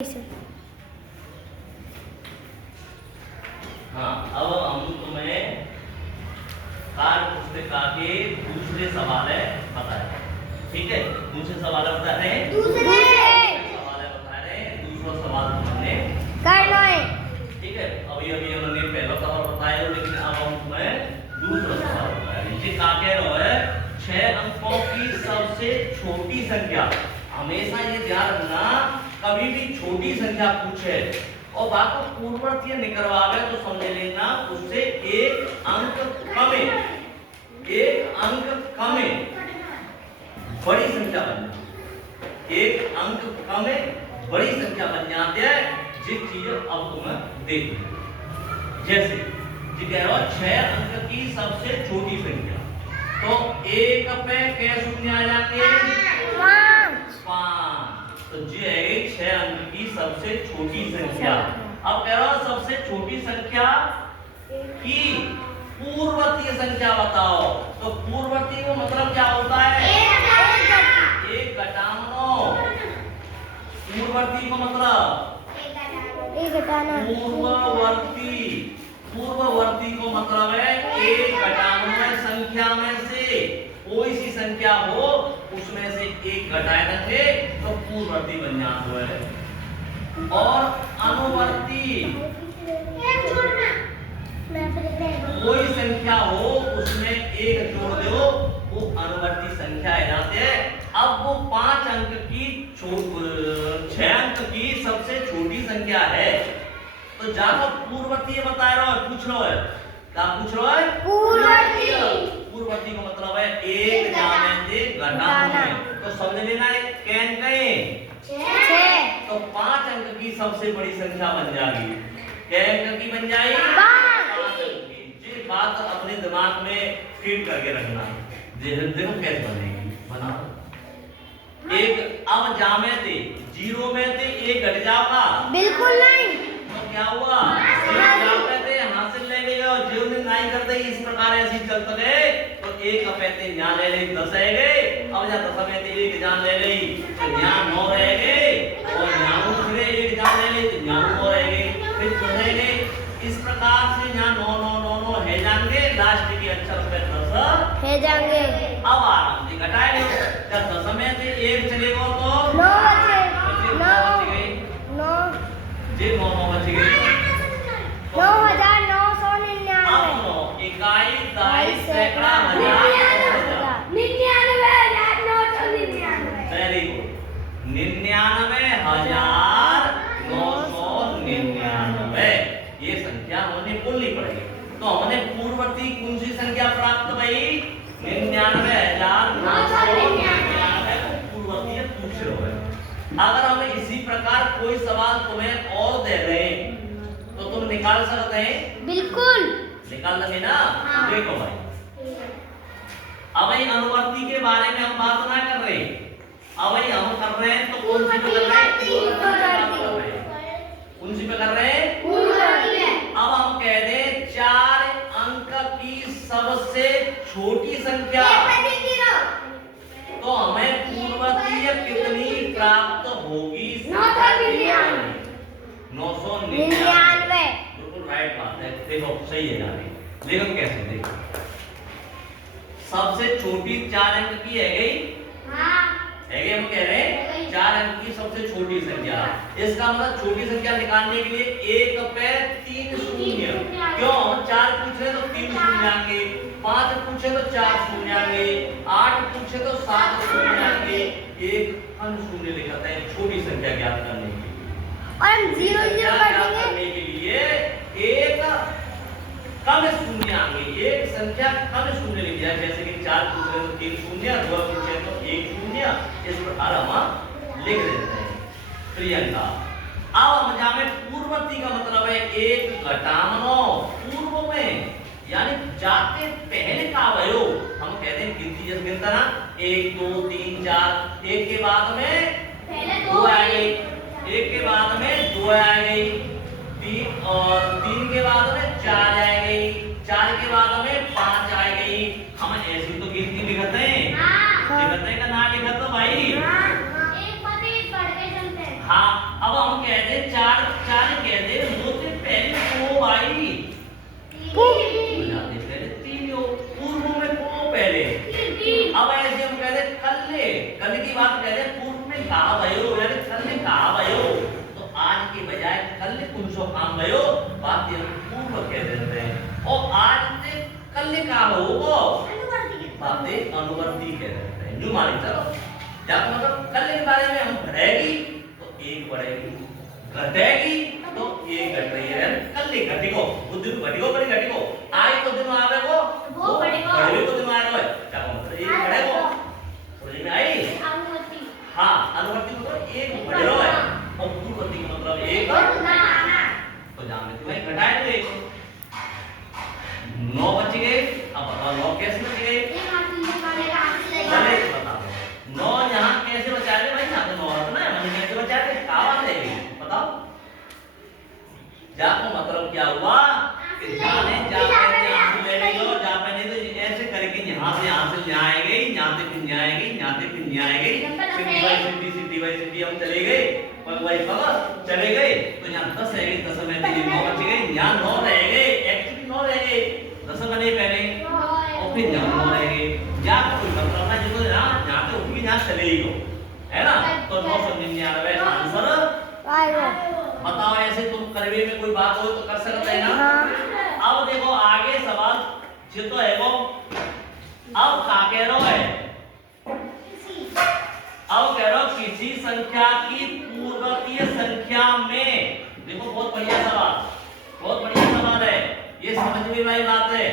हाँ, अब हम तुम्हें पाठ्य पुस्तिका के दूसरे सवाल बताए। ठीक है, दूसरे सवाल बता रहे हैं। दूसरा सवाल हमने करना है। ठीक है, अभी हमने पहला सवाल बताया, लेकिन अब हम तुम्हें दूसरा सवाल बता रहे हैं। जी क्या कह रहा है? 6 अंकों की सबसे छोटी संख्या। हमेशा ये ध्यान रखना, कभी भी छोटी संख्या पूछे और बात को पूर्ववर्ती निकलवावे तो समझ लेना उससे एक अंक कम है, बड़ी संख्या बन जाती है। एक अंक कम है, बड़ी संख्या बन जाती है। जिस चीज अब तुम्हें देखो, जैसे जी कह रहा 6 अंक की सबसे छोटी संख्या, तो एक पे क्या शून्य आ जाते हैं? 5। तो जी है 6 अंक की सबसे छोटी संख्या। अब कह रहा सबसे छोटी संख्या की पूर्ववर्ती संख्या बताओ। तो पूर्ववर्ती को मतलब क्या होता है? 1 घटाना 9। पूर्ववर्ती को मतलब पूर्ववर्ती को मतलब है 1 घटाना संख्या में से कोई सी संख्या हो उसमें से 1 घटाए देंगे तो पूर्ववर्ती बन जाता है। और अनुवर्ती कोई संख्या हो उसमें 1 जोड़ दो वो अनुवर्ती संख्या है जाते हैं। अब वो 5 अंक की 6 अंक की सबसे छोटी संख्या है, तो जाकर पूर्ववर्ती बता रहा है, पूछ लो है क्या पूछ रहा है? पूर्ववर्ती को मतलब है 1 जाने से घटाना। तो समझ लेना है कैन कहें 6। तो 5 अंक की सबसे बड़ी संख्या बन जाएगी। क्या अंक की बन जाएगी? 5 अंक की। जी बात अपने दिमाग में फीड करके रखना। देखो कैसे बनेगी, बनाओ। एक अब जामे थे 0 में थे 1 घट जाओगा? बिल्कुल नहीं। तो क्या हुआ? हासिल ले गए और जो दिन नहीं करते इस प्रकार ऐसी चलते गए तो 1 अपने यहाँ ले ली 10 रह गए। अब जब 10 में 1 जान ले ली तो यहाँ 9 रह गए और यहाँ दूसरे 1 जान ले ली तो यहाँ 9 रह गए, फिर तो रह गए। इस प्रकार से यहाँ 9 9 9 9 है जाएंगे, लास्ट के अक्षर पे 10 है जाएंगे। अब आराम से घटाए जब 10 में से 1 चलेगा तो 9 बचे, 9 जी 9 बच गए। 9,999 इकाई 22 सैकड़ा हजार 99,999 ये संख्या हमने बोलनी पड़ेगी। तो हमने पूर्ववर्ती कौन सी संख्या प्राप्त भई? 99,999 पूर्ववर्ती पूछ रहे हो। अगर हम इसी प्रकार कोई सवाल तुम्हें और दे रहे तो तुम निकाल सकते हैं? बिल्कुल निकाल लेंगे ना। हाँ। देखो भाई अब अनुवर्ती के बारे में हम बात ना कर रहे, अब हम कर रहे हैं तो कौन सी पे कर रहे हैं? कौन सी पे कर रहे हैं? अब हम कह दें 4 अंक की सबसे छोटी संख्या, तो हमें पूर्ववर्ती कितनी प्राप्त होगी? 999। बिल्कुल राइट बात है। देखो सही है यार। देखो कैसे, देखो सबसे छोटी 4 अंक की है गई। हाँ है गई। हम कह रहे हैं 4 अंक की सबसे छोटी संख्या। इसका मतलब छोटी संख्या निकालने के लिए 1 पे 3 शून्य। क्यों? 4 पूछे तो 3 शून्य आएंगे, 5 पूछे तो 4 शून्य आएंगे, 8 पूछे तो 7 शून्य आएंगे, 1 शून्य लिखा है छोटी संख्या ज्ञात करने के लिए। और हम 0 0 करने के लिए एक कम शून्य आएंगे, एक संख्या कम शून्य लिख दिया। जैसे कि 4 पूछे तो 3 शून्य, 2 पूछे तो 1 शून्य, इस प्रकार हम लिख देते हैं। प्रियंका अब हम जाने पूर्ववर्ती का मतलब है 1 घटाना पूर्व में, यानी जाते पहले का भयो हम कहते हैं गिनती जैसे गिनता ना 1 2 3 4, 1 के बाद में 2 आ गई, 1 के बाद में 2 आ गई, 3 और 3 के बाद में 4 आ गई, 4 के बाद में 5 आ गई। हम ऐसी तो गिनती लिखते हैं, लिखते हैं का ना लिखते भाई। एक पति पढ़ के चलते हैं। हाँ अब हम कह दे चार चार कह दे मोते पहले को आई बजाते पहले तीन हो पूर्व में को पहले अब ऐसे हम कह दे कल की बात कह दे पूर्व में कहा भयो यानी कल ने कहा भयो तो आज के बजाय कल ने कुछ काम भयो बात ये पूर्व कह देते हैं और आज से कल ने कहा होगा बातें अनुवर्ती कह देते हैं जो मान चलो जब मतलब कल के बारे में हम बढ़ेगी तो एक बढ़ेगी घटेगी तो एक घट रही है कल नहीं घटेगो बुद्धि तो घटेगो पर घटेगो आज तो दिन आवे वो बढ़ेगो तो दिन आ रहा है क्या मतलब एक बढ़ेगो समझ में आई अनुवर्ती हां अनुवर्ती मतलब एक बढ़ेगो है और पूर्ववर्ती का मतलब एक तो जान में तुम्हें घटाए तो एक 9 बच गए अब बताओ 9 कैसे बच गए चले बताओ 9 यहाँ कैसे बचा रहे भाई यहाँ तो 9 है ना मैंने कैसे बचा रहे क्या बात है बताओ जाको मतलब क्या हुआ कि जाने जाके यहाँ से ले लो जापे नहीं तो ऐसे करके यहाँ से ले आएंगे यहाँ से फिर जाएंगे यहाँ से फिर जाएंगे सिटी बाई सिटी हम चले गए पर वही खबर चले गए तो यहाँ 10 रह गए 10 में 9 बच गए यहाँ 9 रह गए एक्चुअली 9 रह गए 10 बने पहले और फिर यहाँ 9 रह गए या कोई मतलब ना जो यहाँ पे उठगी यहाँ चले ही गो है ना तो 999 आंसर बताओ ऐसे तुम करवे में कोई बात हो तो कर सकते हैं ना अब देखो आगे सवाल जो तो है वो अब क्या कह रहा है अब कह रहा किसी संख्या की पूर्ववर्तीय संख्या में देखो बहुत बढ़िया सवाल है ये समझने वाली बात है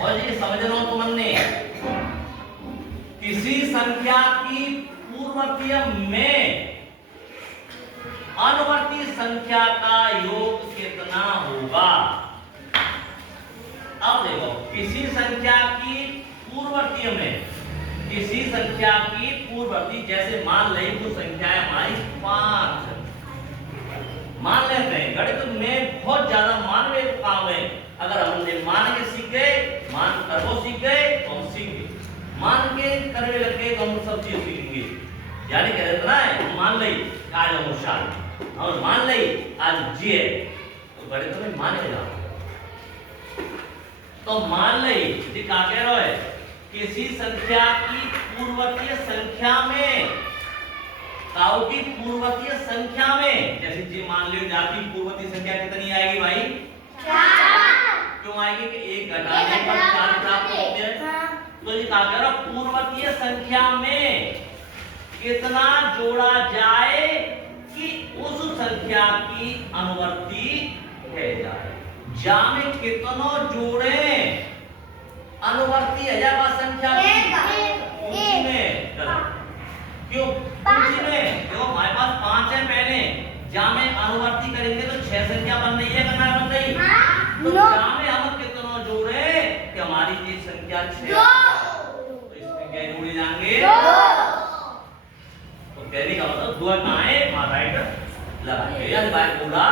और ये समझ लो तुमने किसी संख्या की पूर्ववर्तीय में अनुवर्ती संख्या का योग कितना होगा अब देखो किसी संख्या की पूर्ववर्ती में किसी संख्या की पूर्ववर्ती जैसे मान ले तो संख्या है हमारी 5 मान लेते हैं गणित में बहुत ज्यादा मानवे काम है अगर हमने मान के सीख गए मान करवो सीख गए तो हम सीख गए मान के करवे लग गए तो हम सब चीज सीखेंगे यानी कह रहे ना मान ले आज हम होशियार और मान ले आज जी है तो गणित में मानेगा तो मान ले ये क्या कह रहा है किसी संख्या की पूर्ववर्तीय संख्या में काउ की पूर्ववर्तीय संख्या में जैसे जी मान लो जाति पूर्ववर्तीय संख्या कितनी आएगी भाई 4 क्यों आएगी कि एक घटाने पर 4 प्राप्त होते हैं तो ये क्या कह रहा पूर्ववर्तीय संख्या में कितना जोड़ा जाए कि उस संख्या की अनुवर्ती है जाए जा में कितनो जोड़े अनुवर्ती हजार संख्या में क्यों में देखो हमारे पास 5 है पहले जा में अनुवर्ती करेंगे तो 6 संख्या बन रही है करना बन रही तो जा में हम कितनो जोड़े कि हमारी ये संख्या 6 तो इसमें क्या जोड़े जाएंगे तो कहने का मतलब 2 कहां है राइट लगा यानी बाय पूरा